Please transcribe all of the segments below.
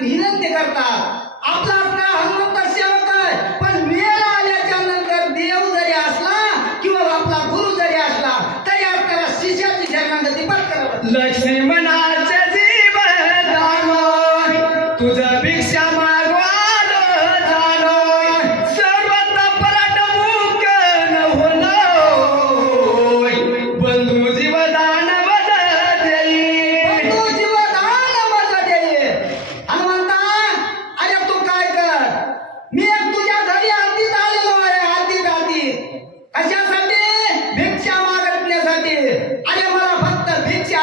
विनंती करतात. आपला आपला हनुमंत सेवक आहे. पण वेळ आल्याच्यानंतर देव जरी असला किंवा आपला गुरु जरी असला तरी आपल्याला शिष्याची शरणागती लक्ष्मी लक्ष्मणाचे जीव दानो तुझं भिक्षा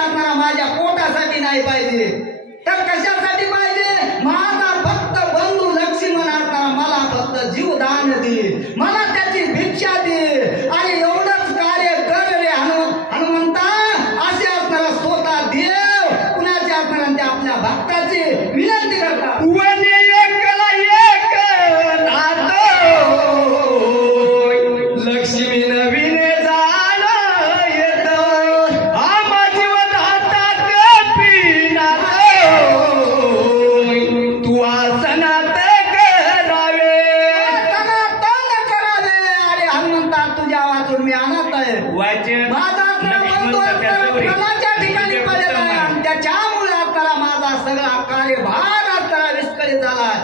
भिक्षा माझ्या पोटासाठी नाही पाहिजे. तर कशासाठी पाहिजे? माझा फक्त बंधू लक्ष्मण असणारा मला फक्त जीवदान दे मला आणि त्याच्यामुळे आपल्याला माझा सगळा कार्यभार आपल्याला विस्कळीत झालाय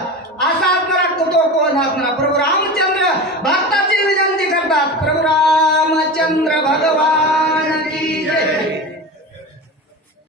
असा आपल्याला तो कोण असणार? प्रभू रामचंद्र भक्ताची विनंती करतात. प्रभू रामचंद्र भगवान.